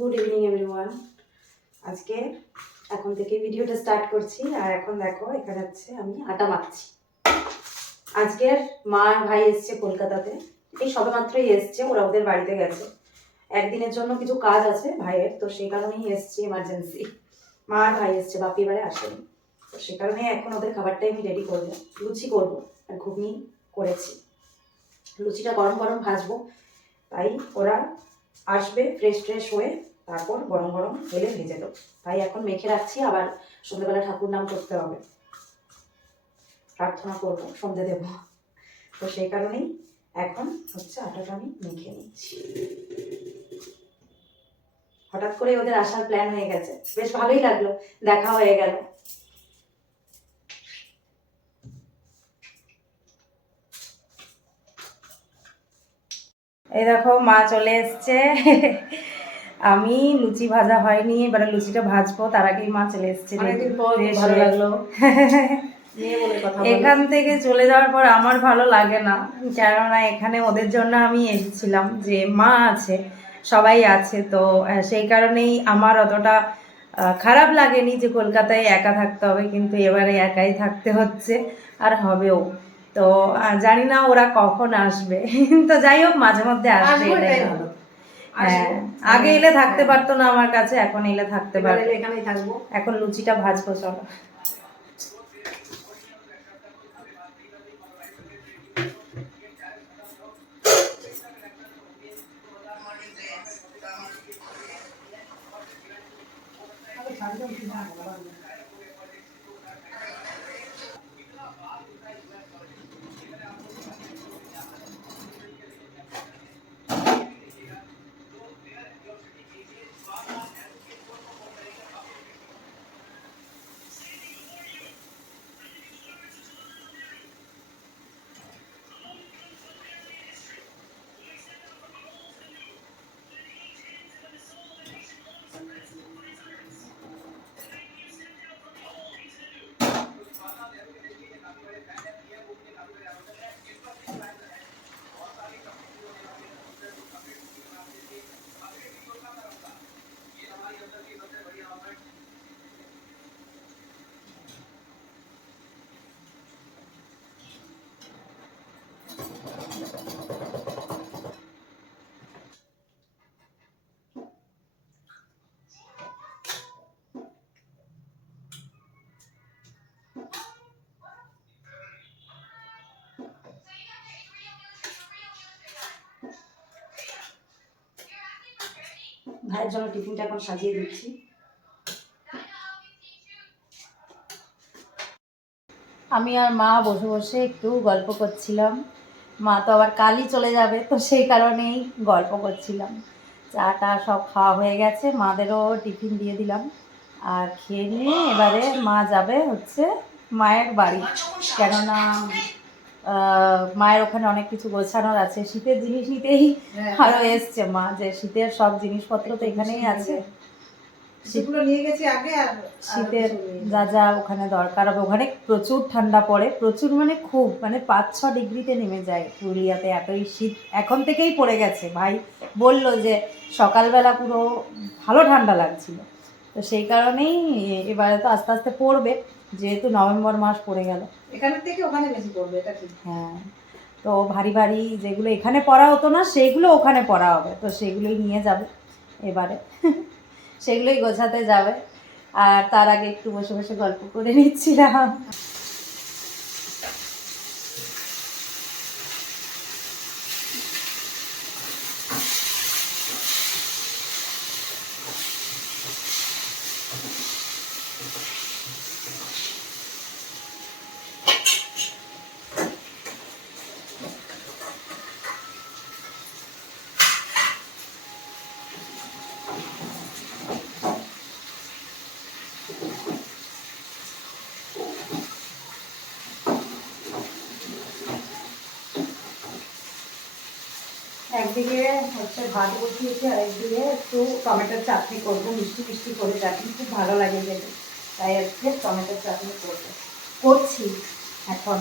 Good evening everyone. আজকে এখন থেকে ভিডিওটা স্টার্ট করছি। আর এখন দেখো এখানে হচ্ছে আমি আটা মাখছি। আজকের মা আর ভাই এসছে কলকাতাতে, এই সবেমাত্রই এসছে, ওরা ওদের বাড়িতে গেছে। একদিনের জন্য কিছু কাজ আছে ভাইয়ের, তো সেই কারণেই এসছে এমার্জেন্সি। মা আর ভাই এসছে, বাপি এবারে আসেনি, তো সে কারণে এখন ওদের খাবারটাই আমি রেডি করবো। লুচি করবো আর ঘুগনি করেছি, লুচিটা গরম গরম ভাজবো। তাই ওরা আসবে ফ্রেশ হয়ে, তারপর গরম গরম হেলে ভেজে দেবো। তাই এখন মেখে রাখছি, আবার সন্ধ্যেবেলা ঠাকুর নাম করতে হবে, প্রার্থনা করবো, সন্ধ্যে দেবো। তো সেই কারণেই এখন হচ্ছে আটাটা আমি মেখে নিচ্ছি। হঠাৎ করে ওদের আসার প্ল্যান হয়ে গেছে, বেশ ভালোই লাগলো, দেখা হয়ে গেল। এই দেখো মা চলে এসছে। আমি লুচি ভাজা হয়নি, এবারে লুচিটা ভাজবো, তার আগেই মা চলে এসছে। ভালো লাগলো। এখান থেকে চলে যাওয়ার পর আমার ভালো লাগে না, কেননা এখানে ওদের জন্য আমি এসেছিলাম, যে মা আছে, সবাই আছে, তো সেই কারণেই আমার অতটা খারাপ লাগেনি যে কলকাতায় একা থাকতে হবে, কিন্তু এবারে একাই থাকতে হচ্ছে আর হবেও। তো জানি না ওরা কখন আসবে, তো যাই হোক মাঝে মধ্যে আসবে, এটাই ভালো। হ্যাঁ, আগে এলে থাকতে পারতো না আমার কাছে, এখন এলে থাকতে পারবে। এখানেই থাকবো। এখন লুচিটা ভাজবো, চলো। ভাইয়ের জন্য টিফিনটা এখন সাজিয়ে দিচ্ছি। আমি আর মা বসে বসে একটু গল্প করছিলাম। মা তো আবার কালই চলে যাবে, তো সেই কারণেই গল্প করছিলাম। চাটা সব খাওয়া হয়ে গেছে, মাদেরও টিফিন দিয়ে দিলাম। আর খেয়ে নিয়ে এবারে মা যাবে হচ্ছে মায়ের বাড়ি, কেননা মায়ের ওখানে অনেক কিছু গোছানোর আছে, শীতের জিনিস নিতেই আরো এসছে মা, যে শীতের সব জিনিসপত্র তো এখানেই আছে, সেগুলো নিয়ে গেছি আগে। আর শীতের যা যা ওখানে দরকার হবে। ওখানে প্রচুর ঠান্ডা পড়ে, প্রচুর মানে খুব, মানে 5-6 ডিগ্রিতে নেমে যায় পুরুলিয়াতে, এতই শীত এখন থেকেই পড়ে গেছে। ভাই বলল যে সকালবেলা পুরো ভালো ঠান্ডা লাগছিল, তো সেই কারণেই এবারে তো আস্তে আস্তে পড়বে, যেহেতু নভেম্বর মাস পড়ে গেল। এখানের থেকে ওখানে বেশি পড়বে, এটা ঠিক। হ্যাঁ, তো ভারী ভারী যেগুলো এখানে পড়া হতো না সেইগুলো ওখানে পড়া হবে, তো সেগুলোই নিয়ে যাবে এবারে। সেগুলোই গোছাতে যাবে। আর তার আগে একটু বসে বসে গল্প করে নিচ্ছিলাম। একদিকে হচ্ছে ভাত বসিয়েছি, আর একদিকে একটু টমেটোর চাটনি করবো, মিষ্টি মিষ্টি করে, চাটনি খুব ভালো লাগে খেতে, তাই আজকে টমেটোর চাটনি করছি এখন।